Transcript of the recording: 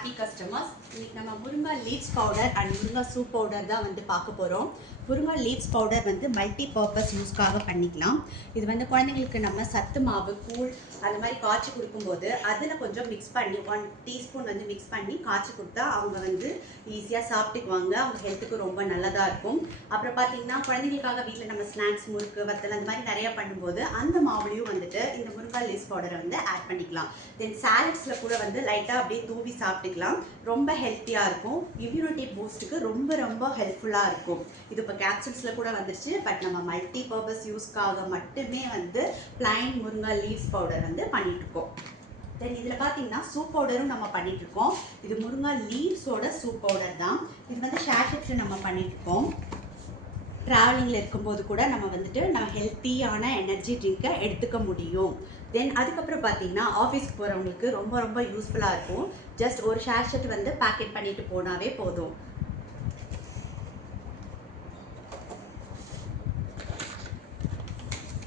happy customers. இன்னைக்கு நம்ம முருங்கா லீவ்ஸ் பவுடர் அண்ட் முருங்கா சூப் பவுடர் தான் வந்து பார்க்க போகிறோம். முருங்கா லீவ்ஸ் பவுடர் வந்து மல்டி பர்பஸ் யூஸ்க்காக பண்ணிக்கலாம். இது வந்து குழந்தைங்களுக்கு நம்ம சத்து மாவு கூழ் அந்த மாதிரி காய்ச்சி கொடுக்கும்போது அதில் கொஞ்சம் மிக்ஸ் பண்ணி 1 டீஸ்பூன் வந்து மிக்ஸ் பண்ணி காய்ச்சி கொடுத்தா அவங்க வந்து ஈஸியாக சாப்பிட்டுக்குவாங்க. அவங்க ஹெல்த்துக்கு ரொம்ப நல்லதாக இருக்கும். அப்புறம் பார்த்தீங்கன்னா குழந்தைங்களுக்காக வீட்டில் நம்ம ஸ்நாக்ஸ் முறுக்கு வத்தல் அந்த மாதிரி நிறையா பண்ணும்போது அந்த மாவுலையும் வந்துட்டு இந்த முருங்கா லீவ்ஸ் பவுடரை வந்து ஆட் பண்ணிக்கலாம். தென் சாலட்ஸில் கூட வந்து லைட்டாக அப்படியே தூவி சாப்பிட்டுக்கலாம். ரொம்ப ஹெல்த்தியாக இருக்கும். இம்யூனிட்டி பூஸ்ட்டுக்கு ரொம்ப ரொம்ப ஹெல்ப்ஃபுல்லாக இருக்கும். இது இப்போ கேப்சூல்ஸில் கூட வந்துருச்சு. பட் நம்ம மல்டி பர்பஸ் யூஸ்க்காக மட்டுமே வந்து பிளைன் முருங்கா லீவ்ஸ் பவுடர் வந்து பண்ணிகிட்ருக்கோம். தென் இதில் பார்த்தீங்கன்னா சூப் பவுடரும் நம்ம பண்ணிகிட்ருக்கோம். இது முருங்கா லீவ்ஸோட சூப் பவுடர் தான். இது வந்து ஷேஷெட்ஸில் நம்ம பண்ணிகிட்ருக்கோம். ட்ராவலிங்கில் இருக்கும்போது கூட நம்ம வந்துட்டு நம்ம ஹெல்த்தியான எனர்ஜி ட்ரிங்கை எடுத்துக்க முடியும். தென் அதுக்கப்புறம் பார்த்தீங்கன்னா ஆஃபீஸ்க்கு போகிறவங்களுக்கு ரொம்ப ரொம்ப யூஸ்ஃபுல்லாக இருக்கும். ஜஸ்ட் ஒரு ஷேர்ஷெட் வந்து பேக்கெட் பண்ணிட்டு போனாவே போதும்.